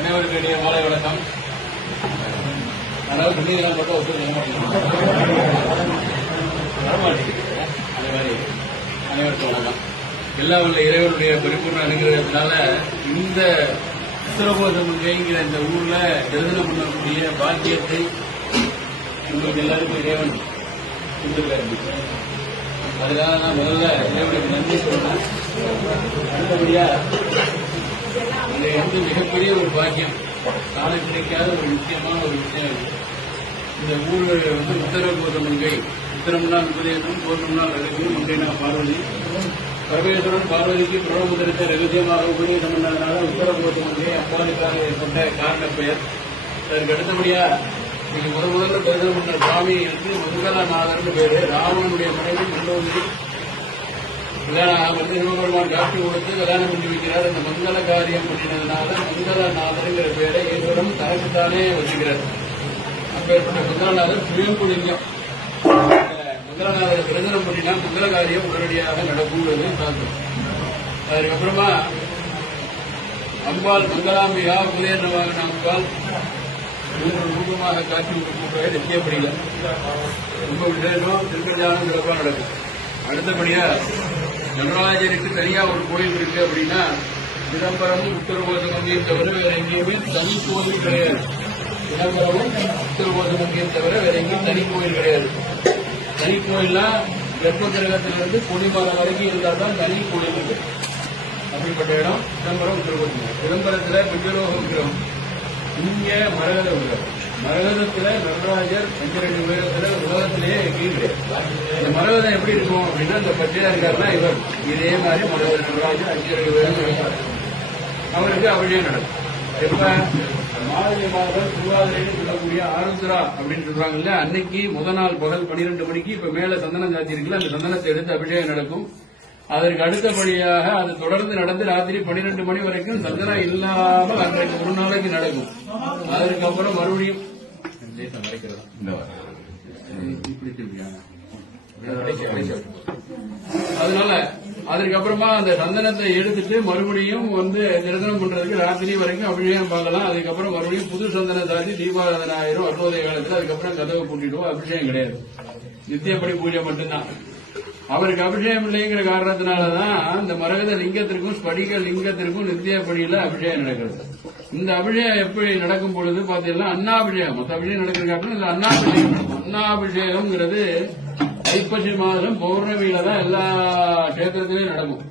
அனைவருக்கு இனிய மாலை வணக்கம். அதாவது புண்ணியதெல்லாம் போட்டு ஒருத்தர் வரமாட்டேங்குது அதே மாதிரி அனைவருக்கும் வணக்கம். எல்லாம் உள்ள இறைவனுடைய பரிபூர்ண அனுகிரகத்தினால இந்த உத்தரகோசமுங்கைங்கிற இந்த ஊர்ல தரிசனம் பண்ணக்கூடிய பாக்கியத்தை உங்களுக்கு எல்லாருக்கும் இறைவன் கொடுத்துருக்காரு. அதுக்காக நான் முதல்ல இறைவனுக்கு நன்றி சொல்றேன். அடுத்தபடியா இது வந்து மிகப்பெரிய ஒரு பாக்கியம். கால கிடைக்காத ஒரு முக்கியமான ஒரு விஷயம் இது. இந்த ஊழல் வந்து உத்தர கோதமங்கை உத்தரம்னா உபதேசம் கோதம்னா ரகசியம் மங்கைனா பார்வதி. பரமேஸ்வரன் பார்வதிக்கு பிரபமுதரத்தை ரகசியமாக உபதேசம் பண்ணதுனால உத்தர கோதமங்கை அப்பாவுக்காக ஏற்பட்ட காரண பெயர் அதற்கு அடுத்தபடியா நீங்க முதல் முதல்ல தரிசனம் பண்ண சுவாமி வந்து மங்களநாதர்னு பேரு. ராமனுடைய மனைவி மண்டோதரி கல்யாணம் வந்து சிவபெருமான் காட்சி கொடுத்து கல்யாணம் பண்ணி வைக்கிறார். அந்த மங்கள காரியம் பண்ணினதுனால மங்களநாதருங்கிற பேரை ஈஸ்வரன் தனக்குத்தானே வச்சுக்கிறார். அப்பேற்பட்ட மங்களநாதர் சுயம்புலிங்கம் மங்களநாதர் பிரதனம் பண்ணினா மங்கள காரியம் உடனடியாக நடக்கும் சாஸ்திரம் அதுக்கப்புறமா அம்பாள் மங்களாம்பிகா உதயநவாகன அம்பாள் மூன்று ரூபமாக காட்சி கொடுக்கிற நித்தியப்படியில ரொம்ப விசேஷம் திருக்கல்யாணம் சிறப்பாக நடக்கும். அடுத்தபடியா நடராஜருக்கு தனியா ஒரு கோயில் இருக்கு அப்படின்னா சிதம்பரமும் உத்தரகோசமங்கியும் தவிர வேற எங்கேயுமே தனி கோயில் கிடையாது. சிதம்பரமும் உத்தரகோசமங்கியும் தவிர வேற எங்கேயும் தனி கோயில் கிடையாது. தனி கோயில்னா கர்ப்ப கிரகத்திலிருந்து கொடிமரம் வரைக்கும் இருந்தா தான் தனி கோயில் இருக்கு. அப்படிப்பட்ட இடம் சிதம்பரம் உத்தரகோசம் சிதம்பரத்துல பிஜலோக விக்கிரகம். இங்க மரகத விக்கிரகம். மரகதத்துல நடராஜர் பஞ்சரெண்டு உயரத்துல உலகத்திலேயே கீழ் கிடையாது இந்த மரகதம் எப்படி இருக்கும் அப்படின்னா இந்த பச்சையா இருக்காருன்னா இவர். இதே மாதிரி மரகத நடராஜர் அஞ்சு ரெண்டு உயரம் இருப்பார் அவருக்கு அவழியே நடக்கும். எப்ப? மாலை மாதம் திருவாதிரைன்னு சொல்லக்கூடிய ஆருத்ரா அப்படின்னு சொல்றாங்கல்ல அன்னைக்கு முத நாள் பகல் பன்னிரெண்டு மணிக்கு இப்ப மேல சந்தனம் சாத்தி இருக்குல்ல அந்த சந்தனத்தை எடுத்து அபிஷேகம் நடக்கும். அதற்கு அடுத்தபடியாக அது தொடர்ந்து நடந்து ராத்திரி பன்னிரெண்டு மணி வரைக்கும் சந்தனம் இல்லாமல் அன்றைக்கு ஒரு நாளைக்கு நடக்கும். அதற்கப்புறம் மறுபடியும் அடைச்சு, அடைச்சு. அதனால அதற்கப்புறமா அந்த சந்தனத்தை எடுத்துட்டு மறுபடியும் வந்து தரிசனம் பண்றதுக்கு ராத்திரி வரைக்கும் அபிஷேகம் பார்க்கலாம். அதுக்கப்புறம் மறுபடியும் புது சந்தனம் சாத்தி தீபாராதனை ஆயிரும். அறுபதே காலத்துல அதுக்கப்புறம் கதவை பூட்டிடுவோம். அபிஷேகம் கிடையாது. நித்தியப்படி பூஜை மட்டும்தான். அவருக்கு அபிஷேகம் இல்லைங்கிற காரணத்தினாலதான் இந்த மரகத லிங்கத்திற்கும் ஸ்படிக லிங்கத்திற்கும் நித்தியப்படியில அபிஷேகம் நடக்கிறது. இந்த அபிஷேகம் எப்படி நடக்கும் பொழுது பாத்தீங்கன்னா அண்ணாபிஷேகம் மொத்த அபிஷேகம் நடக்கிறது காட்டிலும் இந்த நடக்கும் ஐப்பசி மாதம் பௌர்ணமியில தான் எல்லா கஷேத்திரத்திலையும் நடக்கும்.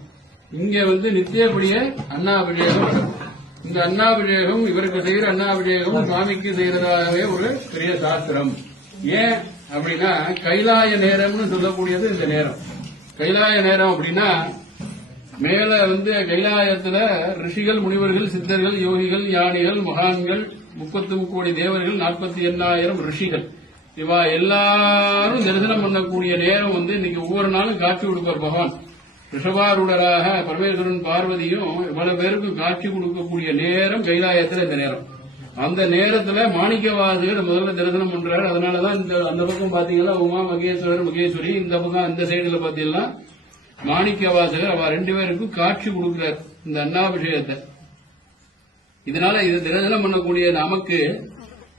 இங்க வந்து நித்தியப்படியே அண்ணாபிஷேகம் நடக்கும். இந்த அண்ணாபிஷேகம் இவருக்கு செய்யற அண்ணாபிஷேகம் சுவாமிக்கு செய்யறதாகவே ஒரு பெரிய சாஸ்திரம். ஏன் அப்படின்னா கைலாய நேரம்னு சொல்லக்கூடியது இந்த நேரம். கைலாய நேரம் அப்படின்னா மேல வந்து கைலாயத்துல ரிஷிகள் முனிவர்கள் சித்தர்கள் யோகிகள் ஞானிகள் மகான்கள் முப்பத்து கோடி தேவர்கள் நாற்பத்தி எண்ணாயிரம் ரிஷிகள். இவா எல்லாரும் தரிசனம் பண்ணக்கூடிய நேரம் வந்து இன்னைக்கு ஒவ்வொரு நாளும் காட்சி கொடுப்பார் பகவான். ரிஷபாரூடராக பரமேஸ்வரன் பார்வதியும் இவ்வளவு பேருக்கும் காட்சி கொடுக்கக்கூடிய நேரம் கைலாயத்துல இந்த நேரம். அந்த நேரத்துல மாணிக்கவாதிகள் முதல்ல தரிசனம் பண்றாரு. அதனாலதான் இந்த அந்த பக்கம் பாத்தீங்கன்னா உமா மகேஸ்வரர் மகேஸ்வரி இந்த பக்கம் அந்த சைடுல பாத்தீங்கன்னா மாணிக்கவாசகர் அவ ரெண்டு பேருக்கும் காட்சி கொடுக்கிறார் இந்த அண்ணாபிஷேகத்தை இதனால இது தினதனம் பண்ணக்கூடிய நமக்கு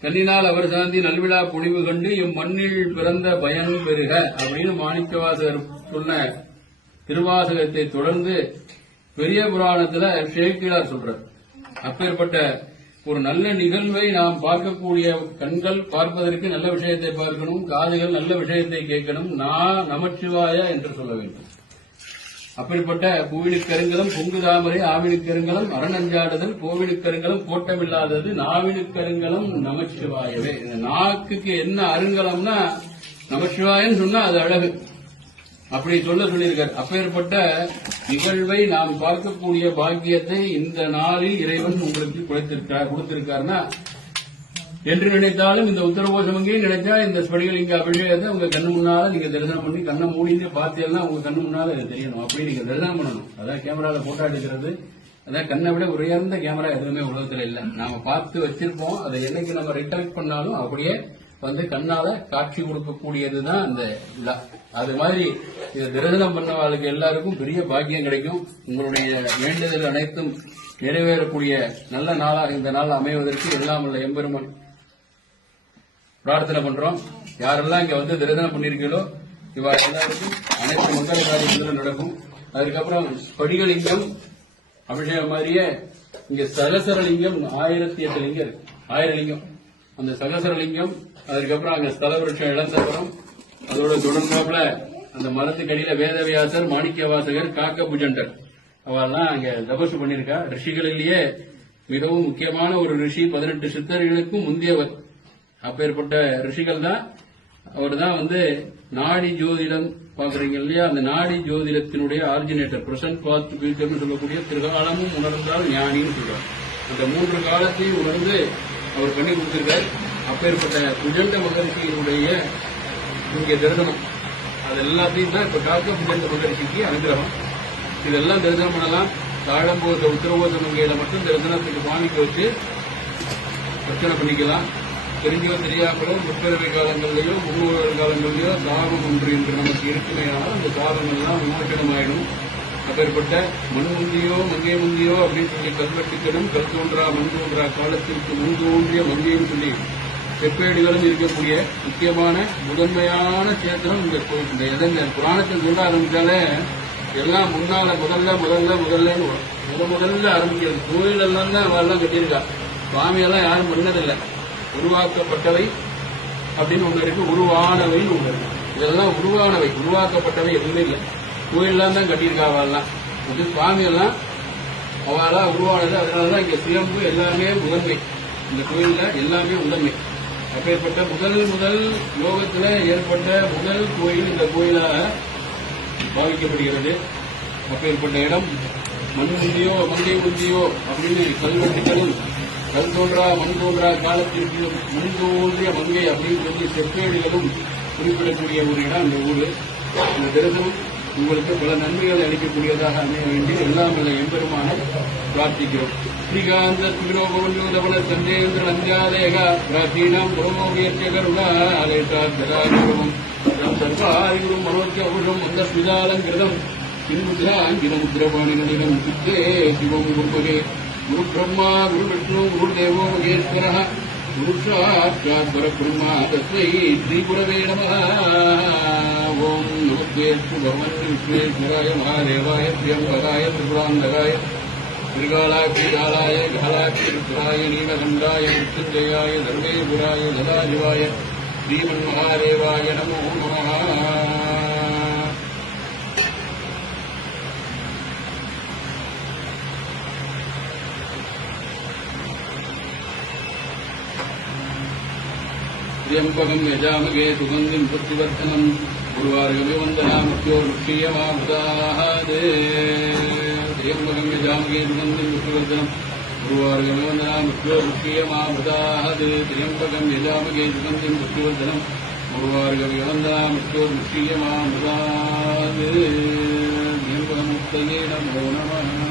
தன்னினால் அவர் சாந்தி நல்விழா பொழிவு கண்டு இம் மண்ணில் பிறந்த பயன் பெறுக அப்படின்னு மாணிக்கவாசகர் சொன்ன திருவாசகத்தை தொடர்ந்து பெரிய புராணத்துல ஷேக்கிழார் சொல்றார். அப்பேற்பட்ட ஒரு நல்ல நிகழ்வை நாம் பார்க்கக்கூடிய கண்கள் பார்ப்பதற்கு நல்ல விஷயத்தை பார்க்கணும் காதுகள் நல்ல விஷயத்தை கேட்கணும் நான் நமச்சிவாய என்று சொல்ல வேண்டும். அப்படிப்பட்ட பூவினுக்கருங்கலம் பொங்கு தாமரை ஆவினுக்கருங்கலம் அரணஞ்சாடுதல் கோவிலுக்கருங்கலம் கோட்டமில்லாதது நாவினுக்கருங்கலம் நமச்சிவாயவே. இந்த நாக்குக்கு என்ன அருங்கலம்னா நமச்சிவாயன்னு சொன்னா அது அழகு. அப்படி சொல்ல சொல்லியிருக்கார். அப்பேற்பட்ட நிகழ்வை நாம் பார்க்கக்கூடிய பாக்கியத்தை இந்த நாளில் இறைவன் உங்களுக்கு கொடுத்திருக்கார் கொடுத்திருக்காருன்னா என்று நினைத்தாலும் இந்த உத்தரகோசமங்கே நினைச்சா இந்த ஸ்படிகலிங்க அபிஷேகத்தை உங்க கண்ணு முன்னால நீங்க தரிசனம் பண்ணி கண்ணை மூடிந்து பார்த்தீங்கன்னா உங்க கண்ணு முன்னால இது தெரியணும். அப்படி நீங்க தரிசனம் பண்ணணும். அதான் கேமரால போட்டோ எடுக்கிறது. அதான் கண்ணை விட உயர்ந்த கேமரா எதுவுமே உலகத்துல இல்ல. நாம பார்த்து வச்சிருப்போம். அதை என்னைக்கு நம்ம ரிட்டர்ன் பண்ணாலும் அப்படியே வந்து கண்ணால காட்சி கொடுக்கக்கூடியதுதான் அந்த விழா அது மாதிரி இதை தரிசனம் பண்ணவாளுக்கு எல்லாருக்கும் பெரிய பாக்கியம் கிடைக்கும். உங்களுடைய வேண்டுதல் அனைத்தும் நிறைவேறக்கூடிய நல்ல நாளாக இந்த நாள் அமைவதற்கு எல்லாம் உள்ள எம்பெருமன் பிரார்த்தனை பண்றோம். யாரெல்லாம் இங்க வந்து தரிசனம் பண்ணிருக்கீங்களோ இவா எல்லாருக்கும் அனைத்து மங்கள காரியங்களும் நடக்கும். அதுக்கப்புறம் படிகலிங்கம் அபிஷேகம் மாதிரியே இங்க சகசரலிங்கம் ஆயிரத்தி எட்டு லிங்கம் இருக்கு. ஆயிரலிங்கம். அந்த சகசரலிங்கம் அதுக்கப்புறம் அங்க ஸ்தல விருட்சம் அதோட தொடர்ந்தாப்புல அந்த மரத்துக்கடியில வேதவியாசர் மாணிக்க வாசகர் காக்க புஜண்டர் அவெல்லாம் அங்க தபசு பண்ணிருக்கா. ரிஷிகளிலேயே மிகவும் முக்கியமான ஒரு ரிஷி பதினெட்டு சித்தர்களுக்கும் முந்தியவர். அப்பேற்பட்ட ரிஷிகள் தான் அவர் தான் வந்து நாடி ஜோதிடம் பாக்குறீங்க இல்லையா? அந்த நாடி ஜோதிடத்தினுடைய ஆரிஜினேட்டர் பிரசன்ட் பாத் ஃபியூச்சர்னு சொல்லக்கூடிய திருகாலமும் உணர்ந்தால் ஞானின்னு சொல்றார். அந்த மூன்று காலத்தையும் உணர்ந்து அவர் பண்ணி கொடுத்திருக்கார். அப்பேற்பட்ட புஜண்ட மகரிஷியினுடைய இங்கே தரிசனம். அது எல்லாத்தையும் தான் இப்ப காக்க புஜண்ட மகரிஷிக்கு அனுகிரகம். இதெல்லாம் தரிசனம் பண்ணலாம். தாழம்போத உத்தரவோத மங்கையில மட்டும் தரிசனத்துக்கு சுவாமிக்கு வச்சு பிரச்சனை பண்ணிக்கலாம். தெரிஞ்சோ தெரியாமலோ முற்பிறவை காலங்களிலேயோ முன்னோர்கள் காலங்களிலேயோ சாபம் ஒன்று என்று நமக்கு இருக்குமேயானால் அந்த சாபங்கள்லாம் எல்லாம் அப்பேற்பட்ட மண் முந்தியோ மங்கை முந்தியோ அப்படின்னு சொல்லி கல்வெட்டுக்கணும் கல் தோன்றா மண் தோன்றா காலத்திற்கு முன் தோன்றிய மங்கையும் சொல்லி செப்பேடுகளும் இருக்கக்கூடிய முக்கியமான முதன்மையான சேத்திரம் இந்த இந்த புராணத்தில் சொல்ல ஆரம்பித்தாலே எல்லாம் முன்னால முதல்ல முதல்ல முதல்லன்னு முத முதல்ல ஆரம்பிக்கிறது. கோயில் எல்லாம் தான் அவெல்லாம் கட்டியிருக்கா. சுவாமியெல்லாம் யாரும் பண்ணதில்லை. உருவாக்கப்பட்டவை அப்படின்னு ஒண்ணு இருக்கு உருவானவைன்னு ஒண்ணு இருக்கு. இதெல்லாம் உருவானவை. உருவாக்கப்பட்டவை எதுவுமே இல்லை. கோயிலெல்லாம் தான் கட்டியிருக்காங்க அவெல்லாம். இது சுவாமி எல்லாம் அவளா உருவானது. அதனாலதான் இங்க சிலம்பு எல்லாமே முதன்மை. இந்த கோயில்ல எல்லாமே முதன்மை. அப்பேற்பட்ட முதல் முதல் யோகத்துல ஏற்பட்ட முதல் கோயில் இந்த கோயிலாக பாவிக்கப்படுகிறது. அப்பேற்பட்ட இடம் மண் உந்தியோ மங்கை உந்தியோ அப்படின்னு கல்வெட்டுகளும் கல் தோன்றா மண் தோன்றா காலத்திற்கு மண் தோன்றிய மங்கை அப்படின்னு சொல்லி செப்பேடுகளும் குறிப்பிடக்கூடிய ஒரு இடம் அந்த ஊர். இந்த தரிசனம் உங்களுக்கு பல நன்மைகளை அளிக்கக்கூடியதாக அமைய வேண்டி எல்லாம் உள்ள எம்பெருமான பிரார்த்திக்கிறோம். ஸ்ரீகாந்த சுகிரோபவன்யோதவன சந்தேந்திர நஞ்சாதேக பிராச்சீனாம் புரோமோகியத்திய கருணா அலேஷா ஜலாகிரமம் சர்வாதிகுரும் மனோத்தியபுஷம் அந்த ஸ்மிதாலங்கிருதம் சின்முத்ராங்கிரமுத்ரபாணிகளிடம் சித்தே சிவம் குருபகே குரு பிரம்மா குரு விஷ்ணு குரு தேவோ மகேஸ்வர குரு பரபிரம்மா தஸ்மை ஸ்ரீகுரவே நம ஓம் நமஸ்தேஸ்து பகவன் விஸ்வேஸ்வராய மகாதேவாய பிரியம்பகாய திரிபுராந்தகாய திரிகாலாட்சி காலாய காலாட்சி ருத்ராய நீலகண்டாய மிருத்யுஞ்சயாய தர்மேபுராய சதாசிவாய ஸ்ரீமன் மகாதேவாய நமோ நமஹா त्र्यम्बकम् यजामगे सुगन्धिम् पुष्टिवर्धनम् गुरुवार्गविवन्दनामुख्योर्मुक्षीयमाभृताहादे त्र्यम्बकम् यजामगे सुगन्धिम् पुष्टिवर्धनम् गुरुवार्गविवन्दनामुख्योर्मुक्षीयमाभृताहादे त्र्यम्बकम् यजामगे सुगन्धिम् पुष्टिवर्धनम् गुरुवार्गविवन्दनामुख्योर्मुक्षीयमाभृताहादे त्र्यम्बकमुक्तये नमो नमः